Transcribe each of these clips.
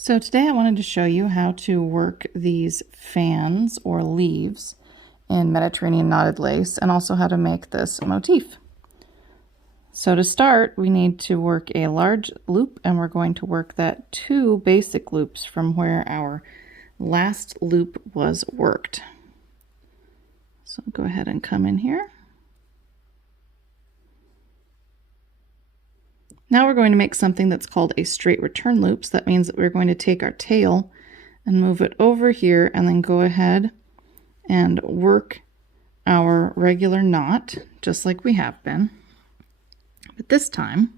So today I wanted to show you how to work these fans or leaves in Mediterranean knotted lace, and also how to make this motif. So to start, we need to work a large loop, and we're going to work that 2 basic loops from where our last loop was worked. So go ahead and come in here. Now we're going to make something that's called a straight return loop. So that means that we're going to take our tail and move it over here and then go ahead and work our regular knot just like we have been. But this time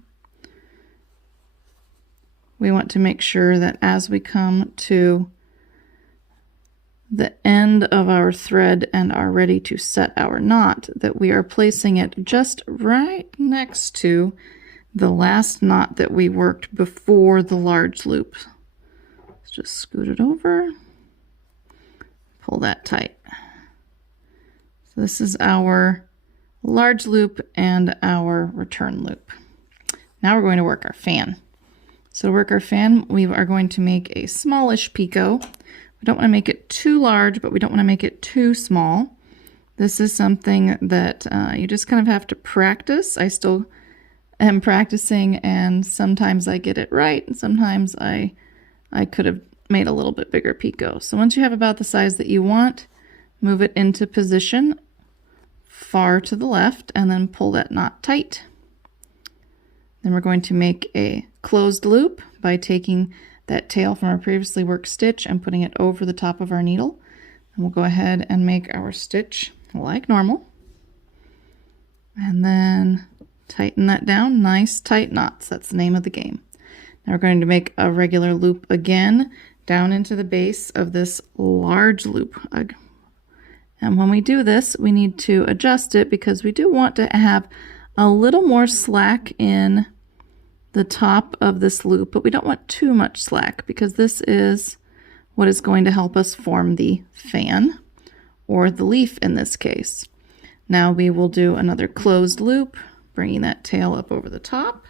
we want to make sure that as we come to the end of our thread and are ready to set our knot, that we are placing it just right next to the last knot that we worked before the large loop. Let's just scoot it over, pull that tight. So this is our large loop and our return loop. Now we're going to work our fan. So to work our fan, we are going to make a smallish picot. We don't want to make it too large, but we don't want to make it too small. This is something that you just kind of have to practice. I still am practicing, and sometimes I get it right, and sometimes I could have made a little bit bigger picot. So once you have about the size that you want, move it into position far to the left and then pull that knot tight. Then we're going to make a closed loop by taking that tail from our previously worked stitch and putting it over the top of our needle. And we'll go ahead and make our stitch like normal. And then tighten that down. Nice tight knots. That's the name of the game. Now we're going to make a regular loop again down into the base of this large loop. And when we do this, we need to adjust it because we do want to have a little more slack in the top of this loop, but we don't want too much slack because this is what is going to help us form the fan, or the leaf in this case. Now we will do another closed loop, bringing that tail up over the top.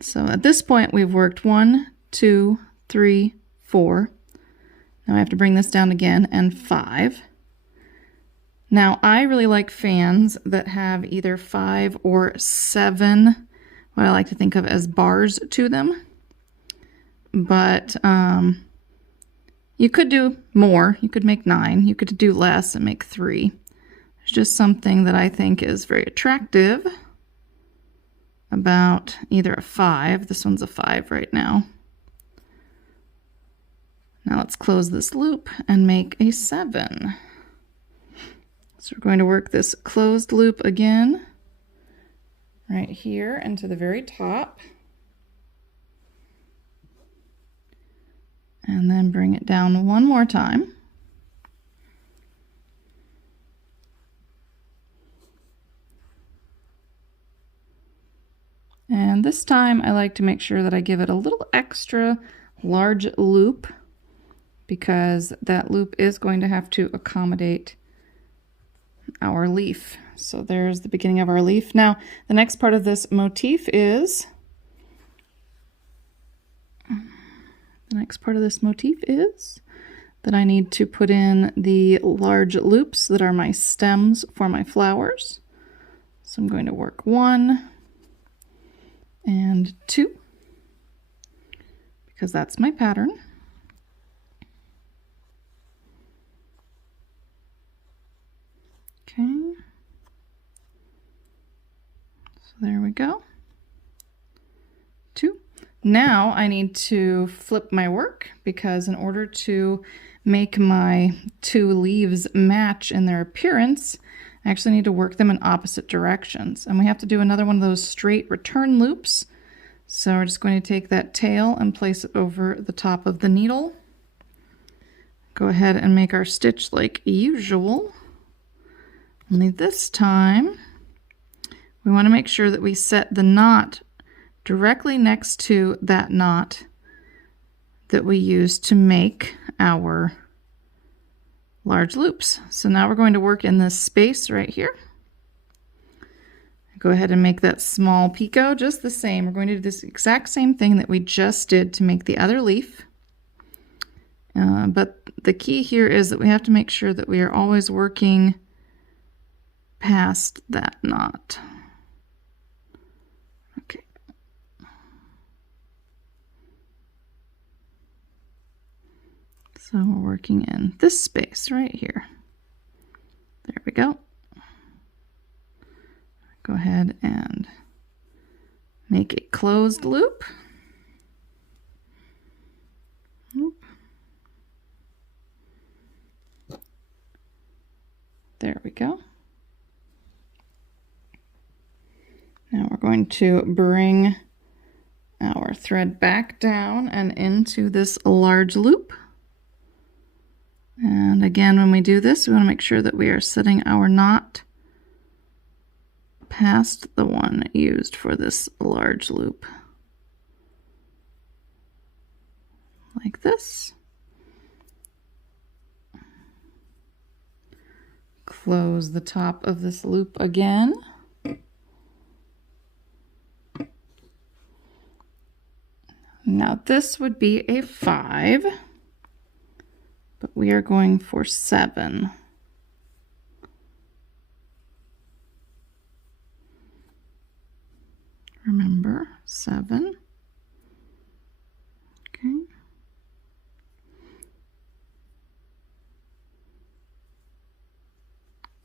So at this point we've worked 1, 2, 3, 4. Now I have to bring this down again, and 5. Now I really like fans that have either 5 or 7, what I like to think of as bars to them. But you could do more. You could make 9. You could do less and make 3. It's just something that I think is very attractive about either a 5. This one's a 5 right now. Now let's close this loop and make a 7. So we're going to work this closed loop again right here and to the very top. And then bring it down one more time. And this time I like to make sure that I give it a little extra large loop, because that loop is going to have to accommodate our leaf. So there's the beginning of our leaf. Now the next part of this motif is that I need to put in the large loops that are my stems for my flowers. So I'm going to work 1 and 2 because that's my pattern. Okay, so there we go. 2. Now I need to flip my work, because in order to make my 2 leaves match in their appearance, I actually need to work them in opposite directions. And we have to do another one of those straight return loops. So we're just going to take that tail and place it over the top of the needle. Go ahead and make our stitch like usual. Only this time, we want to make sure that we set the knot directly next to that knot that we used to make our large loops. So now we're going to work in this space right here. go ahead and make that small picot just the same. We're going to do this exact same thing that we just did to make the other leaf. But the key here is that we have to make sure that we are always working past that knot. Okay. So we're working in this space right here. There we go. Go ahead and make a closed loop. There we go. Now we're going to bring our thread back down and into this large loop. And again, when we do this, we want to make sure that we are setting our knot past the one used for this large loop. Like this. Close the top of this loop again. Now this would be a 5, but we are going for 7. Remember, 7. Okay.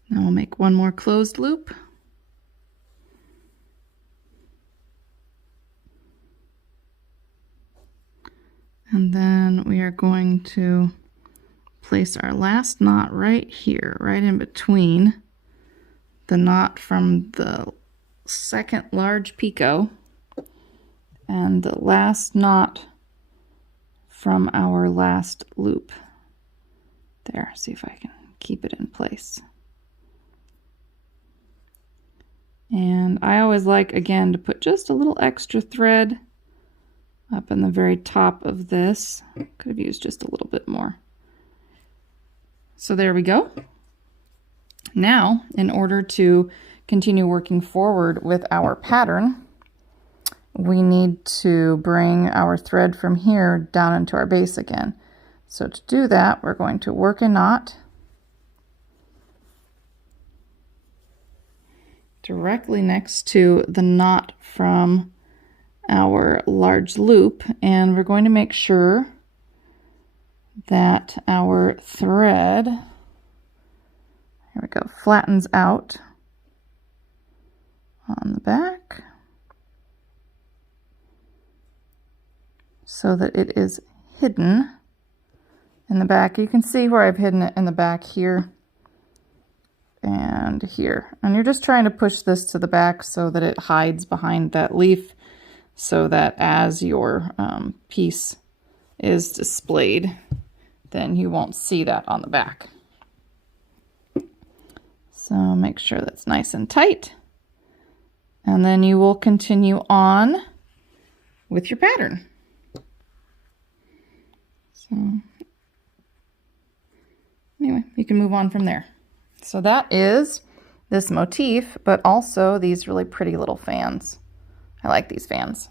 Now we'll make one more closed loop. And then we are going to place our last knot right here, right in between the knot from the second large picot and the last knot from our last loop. There, see if I can keep it in place. And I always like, again, to put just a little extra thread up in the very top of this. Could have used just a little bit more. So there we go. Now, in order to continue working forward with our pattern, we need to bring our thread from here down into our base again. So to do that, we're going to work a knot directly next to the knot from our large loop, and we're going to make sure that our thread, here we go, flattens out on the back so that it is hidden in the back. You can see where I've hidden it in the back here and here. And you're just trying to push this to the back so that it hides behind that leaf, so that as your piece is displayed, then you won't see that on the back. So make sure that's nice and tight. And then you will continue on with your pattern. So anyway, you can move on from there. So that is this motif, but also these really pretty little fans. I like these fans.